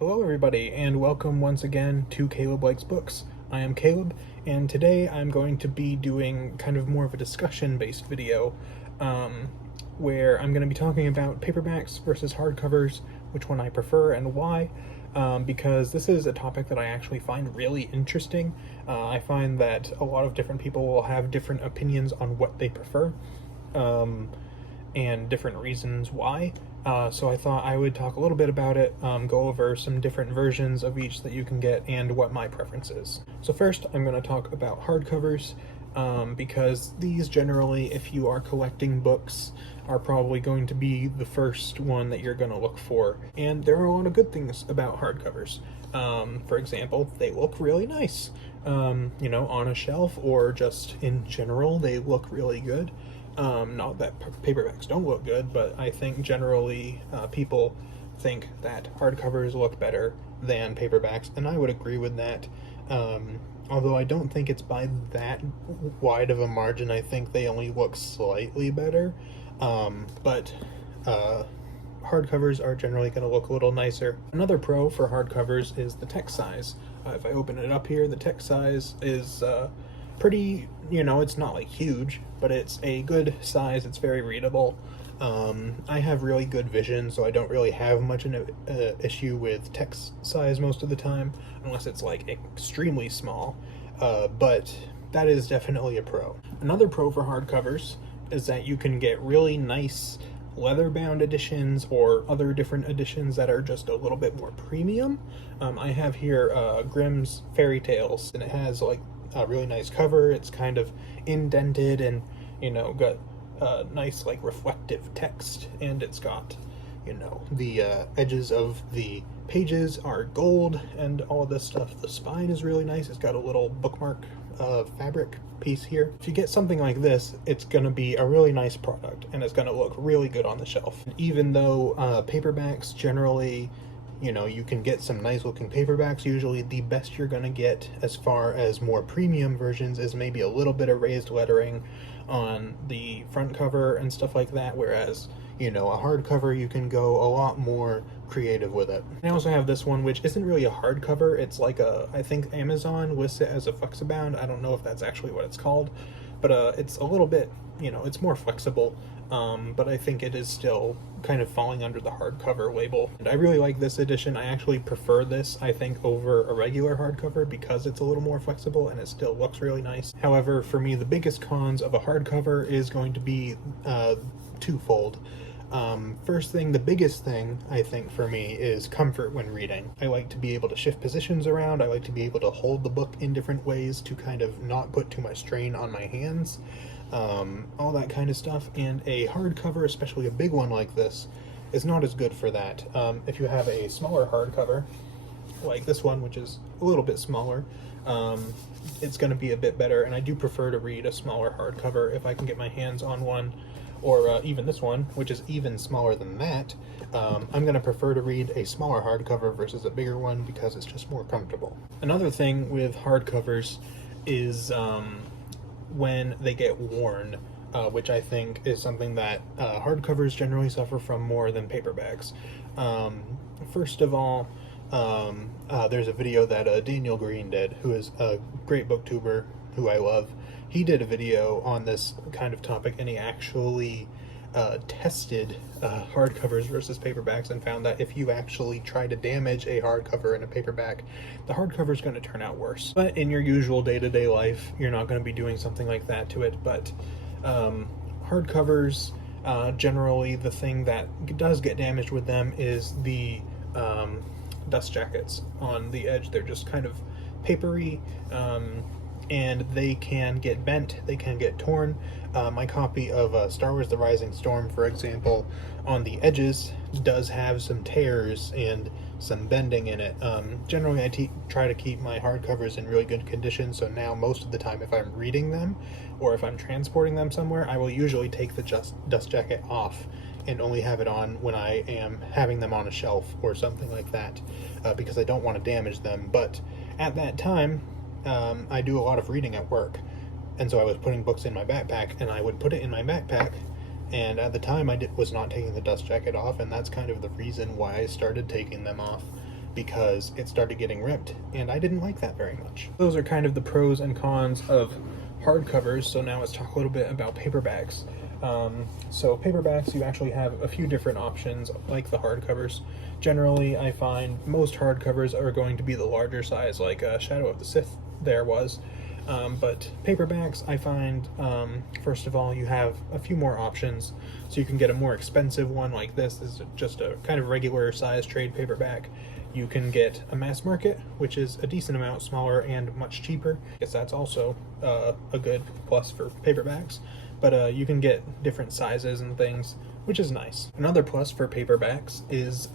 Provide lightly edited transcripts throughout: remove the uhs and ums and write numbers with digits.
Hello everybody, and welcome once again to Caleb Likes Books. I am Caleb, and today I'm going to be doing kind of more of a discussion-based video, where I'm going to be talking about paperbacks versus hardcovers, which one I prefer and why, because this is a topic that I actually find really interesting. I find that a lot of different people will have different opinions on what they prefer, and different reasons why. So I thought I would talk a little bit about it, go over some different versions of each that you can get, and what my preference is. So first, I'm going to talk about hardcovers, because these generally, if you are collecting books, are probably going to be the first one that you're going to look for. And there are a lot of good things about hardcovers. For example, they look really nice. On a shelf or just in general, they look really good. Not that paperbacks don't look good, but I think generally people think that hardcovers look better than paperbacks, and I would agree with that. Although I don't think it's by that wide of a margin. I think they only look slightly better, but hardcovers are generally going to look a little nicer. Another pro for hardcovers is the text size. If I open it up here, the text size is pretty, it's not like huge, but it's a good size. It's very readable. I have really good vision, so I don't really have much of an issue with text size most of the time, unless it's like extremely small, but that is definitely a pro. Another pro for hardcovers is that you can get really nice leather-bound editions or other different editions that are just a little bit more premium. I have here Grimm's Fairy Tales, and it has like a really nice cover. It's kind of indented and got nice like reflective text, and it's got the edges of the pages are gold and all of this stuff. The spine is really nice. It's got a little bookmark fabric piece here. If you get something like this, it's going to be a really nice product, and it's going to look really good on the shelf. Even though paperbacks generally, you can get some nice looking paperbacks. Usually the best you're going to get as far as more premium versions is maybe a little bit of raised lettering on the front cover and stuff like that, whereas a hardcover, you can go a lot more creative with it. I also have this one, which isn't really a hardcover. It's like I think Amazon lists it as a flexibound. I don't know if that's actually what it's called, but it's a little bit, it's more flexible, but I think it is still kind of falling under the hardcover label. And I really like this edition. I actually prefer this, I think, over a regular hardcover because it's a little more flexible and it still looks really nice. However, for me, the biggest cons of a hardcover is going to be twofold. First thing, the biggest thing, I think, for me is comfort when reading. I like to be able to shift positions around. I like to be able to hold the book in different ways to kind of not put too much strain on my hands. All that kind of stuff. And a hardcover, especially a big one like this, is not as good for that. If you have a smaller hardcover, like this one, which is a little bit smaller, it's going to be a bit better, and I do prefer to read a smaller hardcover if I can get my hands on one. Or even this one, which is even smaller than that. I'm going to prefer to read a smaller hardcover versus a bigger one because it's just more comfortable. Another thing with hardcovers is when they get worn, which I think is something that hardcovers generally suffer from more than paperbacks. First of all, there's a video that Daniel Green did, who is a great booktuber who I love. He did a video on this kind of topic, and he actually tested hardcovers versus paperbacks and found that if you actually try to damage a hardcover in a paperback, the hardcover is going to turn out worse. But in your usual day-to-day life, you're not going to be doing something like that to it. But hardcovers, generally the thing that does get damaged with them is the dust jackets on the edge. They're just kind of papery, and they can get bent, they can get torn. My copy of Star Wars The Rising Storm, for example, on the edges does have some tears and some bending in it. Generally, I try to keep my hardcovers in really good condition, so now most of the time if I'm reading them or if I'm transporting them somewhere, I will usually take the dust jacket off and only have it on when I am having them on a shelf or something like that, because I don't want to damage them. But at that time, I do a lot of reading at work, and so I was putting books in my backpack, and I would put it in my backpack, and at the time was not taking the dust jacket off, and that's kind of the reason why I started taking them off. because it started getting ripped, and I didn't like that very much. Those are kind of the pros and cons of hardcovers, so now let's talk a little bit about paperbacks. So paperbacks, you actually have a few different options like the hardcovers. Generally, I find most hardcovers are going to be the larger size, like Shadow of the Sith there was. But paperbacks, I find, first of all, you have a few more options. So you can get a more expensive one like this. This is just a kind of regular size trade paperback. You can get a mass market, which is a decent amount smaller and much cheaper. I guess that's also a good plus for paperbacks. But you can get different sizes and things, which is nice. Another plus for paperbacks is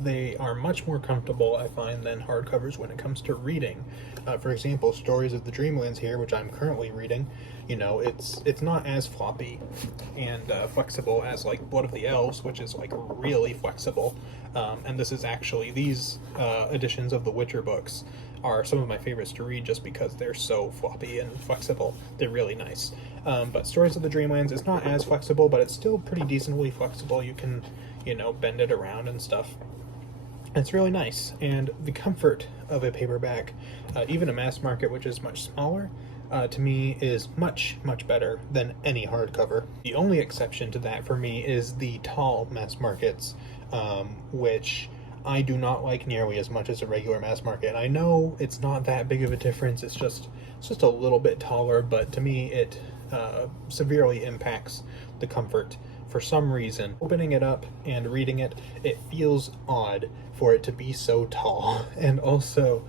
they are much more comfortable, I find, than hardcovers when it comes to reading. For example, Stories of the Dreamlands here, which I'm currently reading, you know, it's not as floppy and flexible as like Blood of the Elves, which is like really flexible. And this is actually, these editions of the Witcher books are some of my favorites to read just because they're so floppy and flexible. They're really nice. But Stories of the Dreamlands is not as flexible, but it's still pretty decently flexible. You can, you know, bend it around and stuff. It's really nice. And the comfort of a paperback, even a mass market, which is much smaller, to me is much, much better than any hardcover. The only exception to that for me is the tall mass markets, which I do not like nearly as much as a regular mass market. And I know it's not that big of a difference. It's just a little bit taller, but to me it severely impacts the comfort. For some reason, opening it up and reading it, it feels odd for it to be so tall. And also,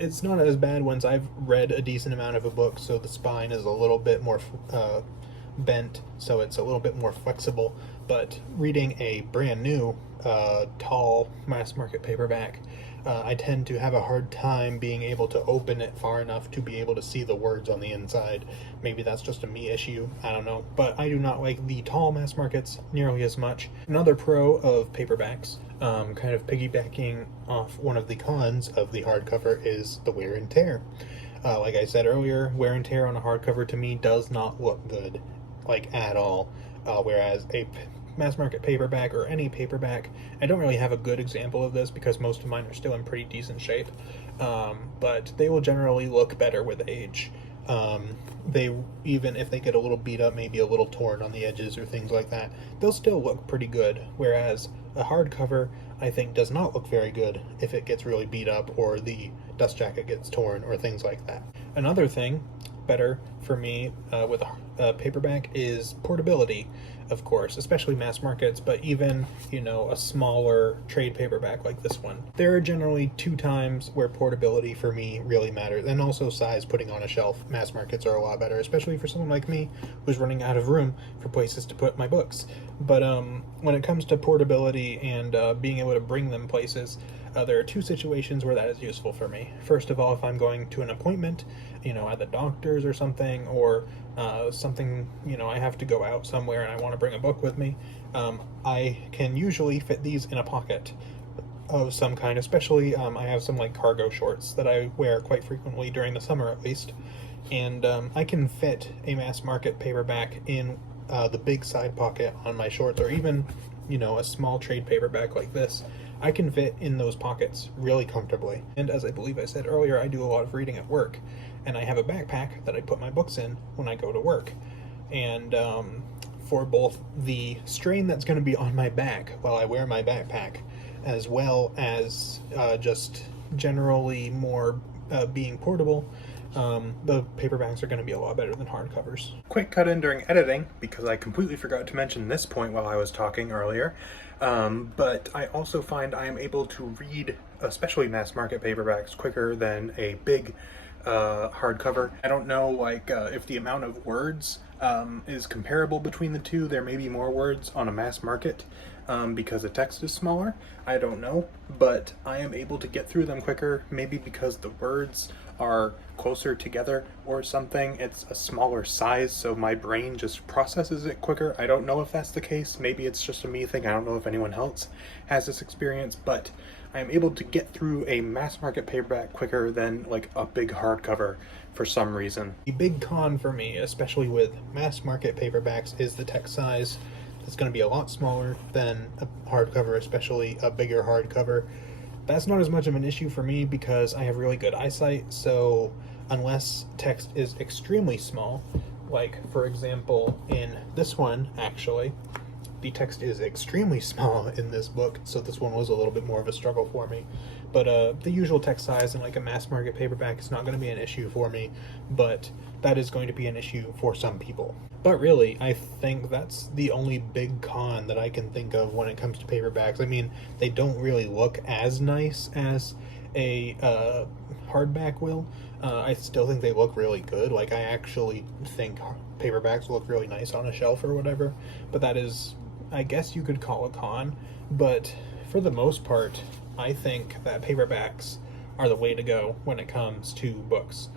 it's not as bad once I've read a decent amount of a book, so the spine is a little bit more bent, so it's a little bit more flexible. But reading a brand new tall mass market paperback, I tend to have a hard time being able to open it far enough to be able to see the words on the inside. Maybe that's just a me issue, I don't know. But I do not like the tall mass markets nearly as much. Another pro of paperbacks, kind of piggybacking off one of the cons of the hardcover, is the wear and tear. Like I said earlier, wear and tear on a hardcover to me does not look good, like at all. Whereas a mass market paperback or any paperback, I don't really have a good example of this because most of mine are still in pretty decent shape, but they will generally look better with age. They, even if they get a little beat up, maybe a little torn on the edges or things like that, they'll still look pretty good, whereas a hardcover, I think, does not look very good if it gets really beat up or the dust jacket gets torn or things like that. Another thing better for me with a paperback is portability, of course, especially mass markets, but even, you know, a smaller trade paperback like this one. There are generally two times where portability for me really matters, and also size, putting on a shelf. Mass markets are a lot better, especially for someone like me who's running out of room for places to put my books. But when it comes to portability and being able to bring them places, there are two situations where that is useful for me. First of all, if I'm going to an appointment, you know, at the doctor's or something, or something, you know, I have to go out somewhere and I want to bring a book with me, I can usually fit these in a pocket of some kind. Especially, I have some like cargo shorts that I wear quite frequently during the summer at least, and I can fit a mass market paperback in the big side pocket on my shorts, or even, you know, a small trade paperback like this. I can fit in those pockets really comfortably. And as I believe I said earlier, I do a lot of reading at work, and I have a backpack that I put my books in when I go to work. And for both the strain that's going to be on my back while I wear my backpack, as well as just generally more being portable, the paperbacks are going to be a lot better than hardcovers. Quick cut in during editing, because I completely forgot to mention this point while I was talking earlier. But I also find I am able to read, especially mass market paperbacks, quicker than a big hardcover. I don't know, like, if the amount of words is comparable between the two. There may be more words on a mass market because the text is smaller. I don't know, but I am able to get through them quicker, maybe because the words are closer together or something. It's a smaller size, so my brain just processes it quicker. I don't know if that's the case. Maybe it's just a me thing. I don't know if anyone else has this experience, but I am able to get through a mass market paperback quicker than like a big hardcover for some reason. The big con for me, especially with mass market paperbacks, is the text size. It's going to be a lot smaller than a hardcover, especially a bigger hardcover. That's not as much of an issue for me because I have really good eyesight, so unless text is extremely small, like for example in this one, actually, the text is extremely small in this book, so this one was a little bit more of a struggle for me. But the usual text size in like a mass market paperback is not going to be an issue for me, but that is going to be an issue for some people. But really, I think that's the only big con that I can think of when it comes to paperbacks. I mean, they don't really look as nice as a hardback will. I still think they look really good. Like, I actually think paperbacks look really nice on a shelf or whatever, but that is, I guess you could call a con. But for the most part, I think that paperbacks are the way to go when it comes to books.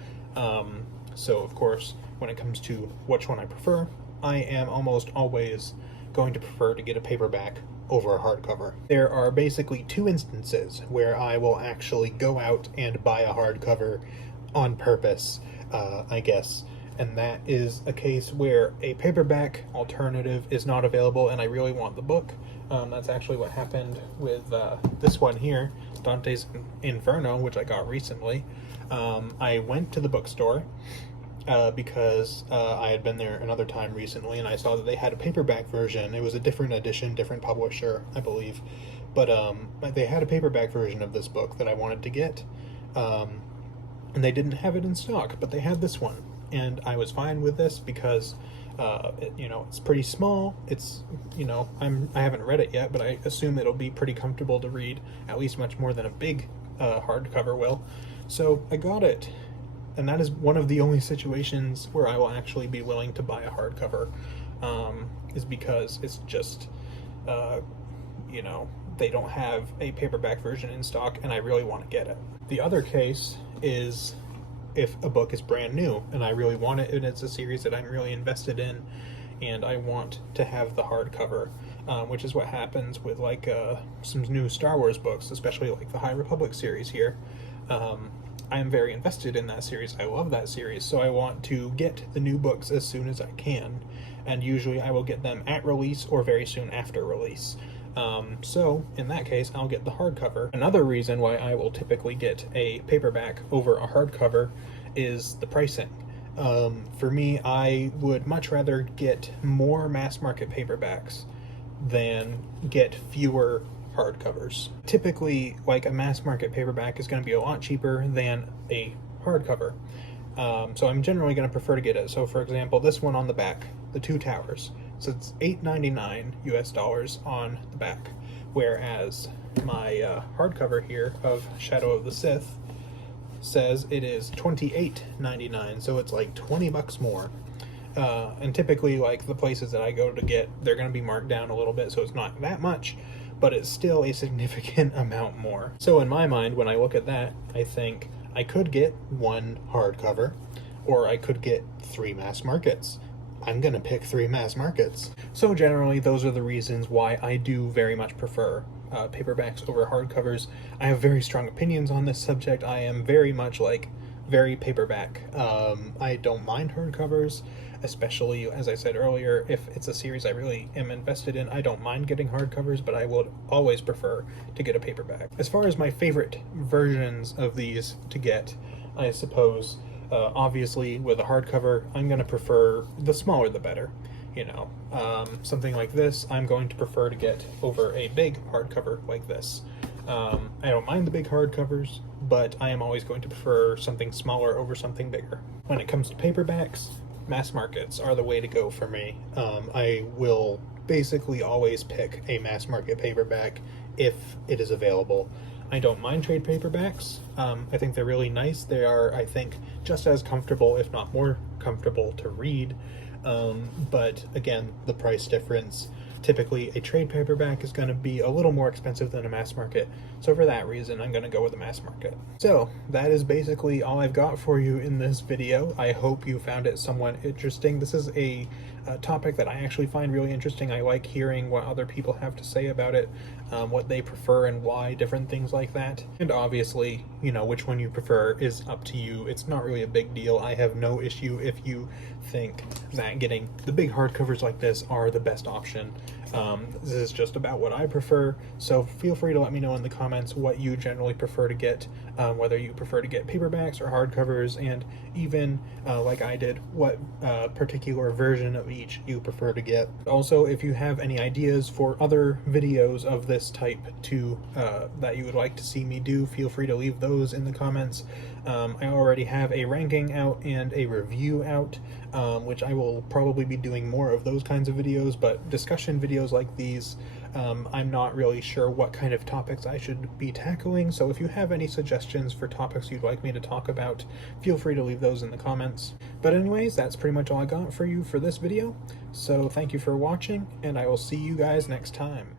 So of course, when it comes to which one I prefer, I am almost always going to prefer to get a paperback over a hardcover. There are basically two instances where I will actually go out and buy a hardcover on purpose, I guess. And that is a case where a paperback alternative is not available and I really want the book. That's actually what happened with this one here, Dante's Inferno, which I got recently. I went to the bookstore because I had been there another time recently and I saw that they had a paperback version. It was a different edition, different publisher, I believe. But they had a paperback version of this book that I wanted to get. And they didn't have it in stock, but they had this one. And I was fine with this because, it's pretty small. It's, I haven't read it yet, but I assume it'll be pretty comfortable to read, at least much more than a big hardcover will. So I got it. And that is one of the only situations where I will actually be willing to buy a hardcover, is because it's just, they don't have a paperback version in stock and I really want to get it. The other case is if a book is brand new and I really want it and it's a series that I'm really invested in and I want to have the hardcover, which is what happens with like some new Star Wars books, especially like the High Republic series here. I am very invested in that series. I love that series, so I want to get the new books as soon as I can, and usually I will get them at release or very soon after release. So in that case, I'll get the hardcover. Another reason why I will typically get a paperback over a hardcover is the pricing. For me, I would much rather get more mass market paperbacks than get fewer hardcovers. Typically, like a mass market paperback is going to be a lot cheaper than a hardcover. So I'm generally going to prefer to get it. So for example, this one on the back, The Two Towers. So it's $8.99 US on the back, whereas my hardcover here of Shadow of the Sith says it is $28.99, so it's like 20 bucks more. And typically, like the places that I go to get, they're going to be marked down a little bit, so it's not that much, but it's still a significant amount more. So in my mind, when I look at that, I think I could get one hardcover, or I could get 3 mass markets. I'm gonna pick 3 mass markets. So generally, those are the reasons why I do very much prefer paperbacks over hardcovers. I have very strong opinions on this subject. I am very much very paperback. I don't mind hardcovers, especially, as I said earlier, if it's a series I really am invested in. I don't mind getting hardcovers, but I would always prefer to get a paperback. As far as my favorite versions of these to get, I suppose, obviously with a hardcover, I'm going to prefer the smaller the better. Something like this, I'm going to prefer to get over a big hardcover like this. I don't mind the big hardcovers, but I am always going to prefer something smaller over something bigger. When it comes to paperbacks, mass markets are the way to go for me. I will basically always pick a mass market paperback if it is available. I don't mind trade paperbacks. I think they're really nice. They are, I think, just as comfortable, if not more comfortable to read. But again, the price difference. Typically, a trade paperback is going to be a little more expensive than a mass market. So for that reason, I'm going to go with a mass market. So that is basically all I've got for you in this video. I hope you found it somewhat interesting. This is a topic that I actually find really interesting. I like hearing what other people have to say about it, what they prefer and why, different things like that. And obviously, which one you prefer is up to you. It's not really a big deal. I have no issue if you think that getting the big hardcovers like this are the best option. This is just about what I prefer, so feel free to let me know in the comments what you generally prefer to get, whether you prefer to get paperbacks or hardcovers, and even, like I did, what particular version of each you prefer to get. Also, if you have any ideas for other videos of this type that you would like to see me do, feel free to leave those in the comments. I already have a ranking out and a review out, which I will probably be doing more of those kinds of videos, but discussion videos like these, I'm not really sure what kind of topics I should be tackling, so if you have any suggestions for topics you'd like me to talk about, feel free to leave those in the comments. But anyways, that's pretty much all I got for you for this video, so thank you for watching, and I will see you guys next time.